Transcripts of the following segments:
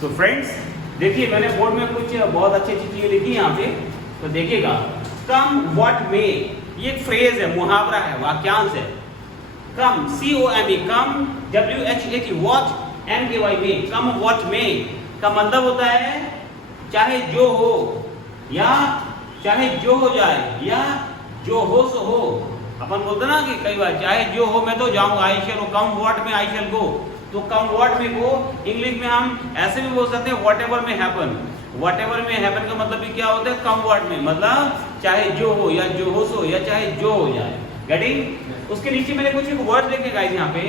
So friends देखिए मैंने board में कुछ बहुत अच्छी अच्छी चीजें लिखी यहाँ पे, तो देखिएगा कम व्हाट मे, ये एक फ्रेज है, मुहावरा है, वाक्यांश है। कम COME, come WHAT, what MAY में, कम व्हाट मे का मतलब होता है चाहे जो हो, या चाहे जो हो जाए, या जो हो सो हो। अपन बोलते ना कि कई बार चाहे जो हो मैं तो जाऊंगा, आई शैल गो, कम व्हाट में आई शैल गो। तो कम व्हाट में गो इंग्लिश में हम ऐसे भी बोल सकते हैं व्हाटएवर में हैपन। व्हाटएवर में हैपन का मतलब भी क्या होता है, कम व्हाट में, मतलब चाहे जो हो, या जो हो सो, या चाहे जो हो जाए। गेटिंग? उसके नीचे मैंने कुछ वर्ड देखे गाइस यहाँ पे,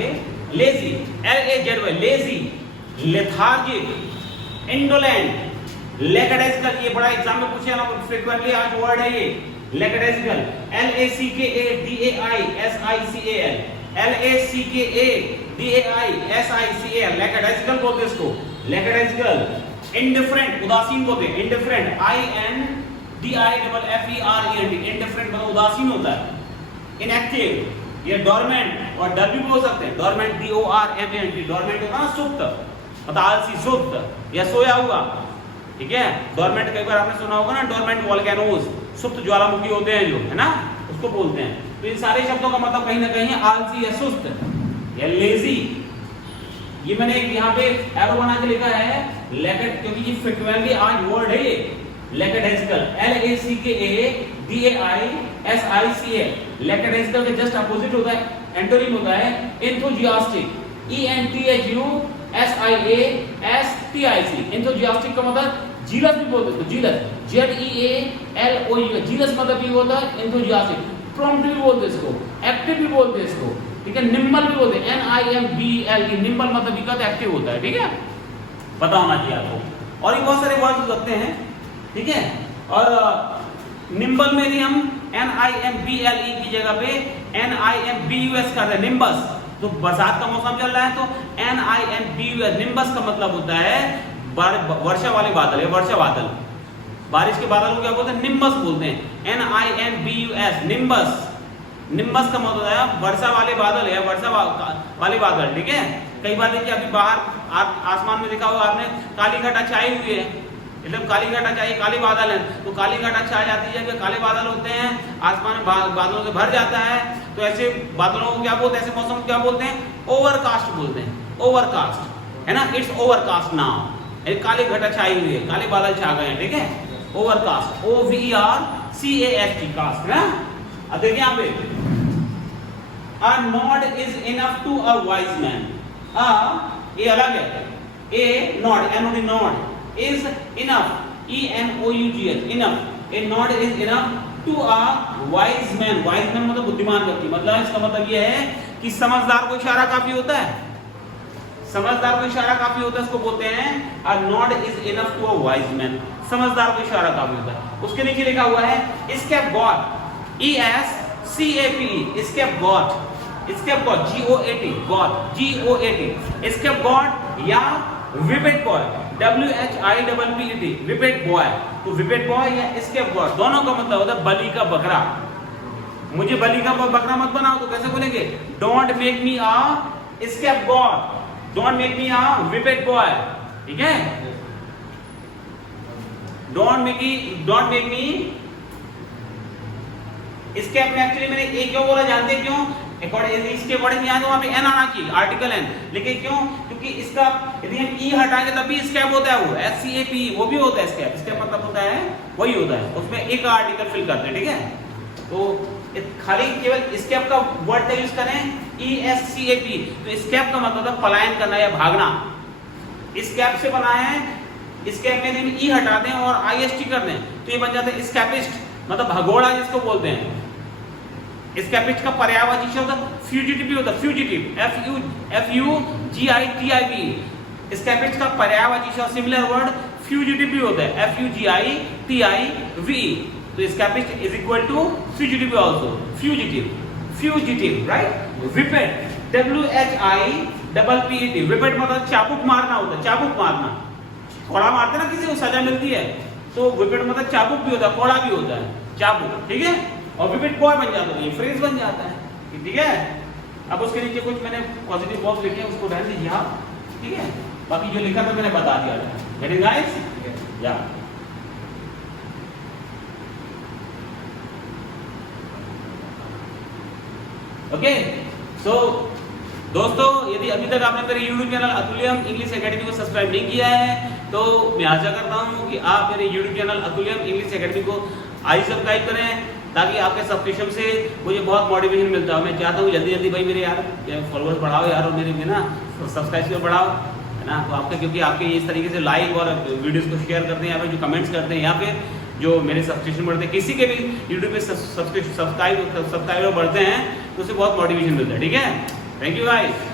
lazy, LAZY, lazy, lethargic, indolent, lackadaisical, ये बड़ा एग्जाम में पूछे ना फ्रीक्वेंटली आज वर्ड है ये, लेकडेस्कल, LACKADISICAL, लेकडेस्कल बोलते इसको, लेकडेस्कल। इंडिफरेंट, उदासीन बोलते हैं, इंडिफरेंट, INDIFFERENT, इंडिफरेंट मतलब उदासीन होता है। इनएक्टिव, ये डोरमेंट, और डर भी बोल सकते हैं, डोरमेंट, DORMANT, डोरमेंट होता है सुप्त, मतलब आलसी, सुप्त या सोया हुआ, ठीक है। डोरमेंट कई बार आपने सुना होगा ना, डोरमेंट वोल्केनोज, सुप्त ज्वालामुखी होते हैं जो, है ना, उसको बोलते हैं। तो इन सारे शब्दों का मतलब कहीं ना कहीं आलसी या सुस्त या लेजी। ये मैंने यहाँ पे एरो बना के लिखा है लेकेड, क्योंकि ये फ्रीक्वेंटली आज वर्ड है ये, लेकेडेस्कल, LACKADISICAL, लेकेडेस्कल के जस्ट अपोजिट होता है, एंटोनिम होता है एंथुजियास्टिक, ENTHUSIASTIC, एंथुजियास्टिक का मतलब जीलस भी बोलते हैं, जीलस, ZEALOU, जीलस मतलब ये होता है एंथुजियास्टिक। प्रॉम्प्ट भी बोलते हैं इसको, एक्टिव भी बोलते हैं इसको, ठीक है। निम्बल भी बोलते हैं, NIMBL, निम्बल मतलब भी कहते एक्टिव होता है, ठीक है, पता होना चाहिए आपको। और ये बहुत सारे वर्ड हो सकते हैं, ठीक है। और निम्बल में भी हम NIMBLE की जगह पे NIMBUS करते हैं, निम्बस। तो बरसात का मौसम चल रहा है तो NIMBUS, निम्बस का मतलब होता है वर्षा वाले बादल, या वर्षा बादल, बारिश के बादल को क्या बोलते हैं, निम्बस बोलते हैं, NIMBUS, निम्बस। निम्बस का मतलब होता है वर्षा वाले बादल, या वर्षा वाले बादल, ठीक है। कई बार देखिए अभी बाहर आसमान में देखा होगा आपने, काली घटा छाई हुई है, एकदम काली घटा छाई, काले बादल है, तो काली घटा छा जाती है, जब काले बादल होते हैं, आसमान में बादलों से भर जाता है, तो ऐसे बादलों को क्या बोलते हैं, ऐसे मौसम को क्या बोलते हैं, ओवरकास्ट बोलते हैं, ओवरकास्ट, है ना, इट्स ओवरकास्ट नाउ, काली घटा छाई हुई है, काले बादल छा गए हैं, ठीक है, ओवरकास्ट, OVERCAST, कास्ट, है ना। अब देखिए यहाँ पे, a nod is enough to a wise man, ये अलग है, a nod, NOD, nod is enough, ENOUGH, enough, a nod is enough to a wise man, wise man मतलब बुद्धिमान व्यक्ति, मतलब इसका मतलब ये है कि समझदार को इशारा काफी होता है, समझदार को इशारा काफी होता है, इसको बोलते हैं a nod is enough to a wise man, समझदार को इशारा काफी होता है। उसके नीचे लिखा हुआ है escape God, ESCAPE, escape God, escape God, GOAT, escape God या विपेट बॉय, WHIPPET, विपेट बॉय। तो विपेट बॉय या escape God दोनों का मतलब होता है बलि का बकरा। मुझे बलि का बकरा मत बनाओ, तो कैसे बोलेंगे, don't make me a escape God, don't make me a whippet boy, ठीक है। डोंट मेक मी, इसके में एक्चुअली मैंने ए क्यों बोला जानते हैं क्यों, इसके अकॉर्डिंग यहाँ तो वहाँ पे एन आना चाहिए, आर्टिकल एन, लेकिन क्यों, क्योंकि इसका यदि हम ई हटाएंगे तब भी स्कैप होता है, वो SCAP वो भी होता है स्कैप, स्कैप मतलब होता है वही होता है, उसमें एक आर्टिकल फिल करते हैं, ठीक है। तो खाली केवल स्कैप का वर्ड का यूज करें ESCAP, तो स्कैप का मतलब है पलायन करना या भागना, स्कैप से बना है, स्कैप में हम ई हटा दें और IST कर दें तो ये बन जाता है स्कैपिस्ट, मतलब भगोड़ा जिसको बोलते हैं। स्कैपिस्ट का पर्यायवाची शब्द फ्यूजिटिव भी होता है, फ्यूजिटिव, FUGITIV, स्कैपिस्ट का पर्यायवाची शब्द सिमिलर वर्ड फ्यूजिटिव भी होता है, FUGITIV। तो escapist is equal to fugitive also, fugitive, right. Whippet, WHIPPET, whippet मतलब चाबुक मारना होता है, चाबुक मारना, कोड़ा मारते ना किसी को सजा मिलती है, तो विपेट मतलब चाबुक भी होता है, कोड़ा भी होता है, चाबुक, ठीक है। और विपेट बॉय बन जाता है, ये फ्रेज बन जाता है, ठीक है। अब उसके नीचे कुछ मैंने पॉजिटिव बॉक्स लिखे हैं, उसको ध्यान दीजिए आप, ठीक है। बाकी जो लिखा था मैंने बता दिया था। Getting guys? या ओके। सो दोस्तों, यदि अभी तक आपने मेरे YouTube channel Atulyam English academy को सब्सक्राइब नहीं किया है तो मैं आशा करता हूं कि आप मेरे YouTube channel Atulyam English academy को आज सब्सक्राइब करें, ताकि आपके सब्सक्रिप्शन से मुझे बहुत मोटिवेशन मिलता है। मैं चाहता हूँ जल्दी जल्दी भाई मेरे यार फॉलोअर्स बढ़ाओ यार, और मेरे ना सब्सक्राइबर बढ़ाओ, है ना। तो आपके, क्योंकि आपके इस तरीके से लाइक और वीडियोस को शेयर करते हैं, या फिर जो कमेंट्स करते हैं, या फिर जो मेरे सब्सक्रिप्शन बढ़ते हैं, किसी के भी यूट्यूब पे सब्सक्राइबर बढ़ते हैं तो उसे बहुत मोटिवेशन मिलता है। ठीक है, थैंक यू गाइस।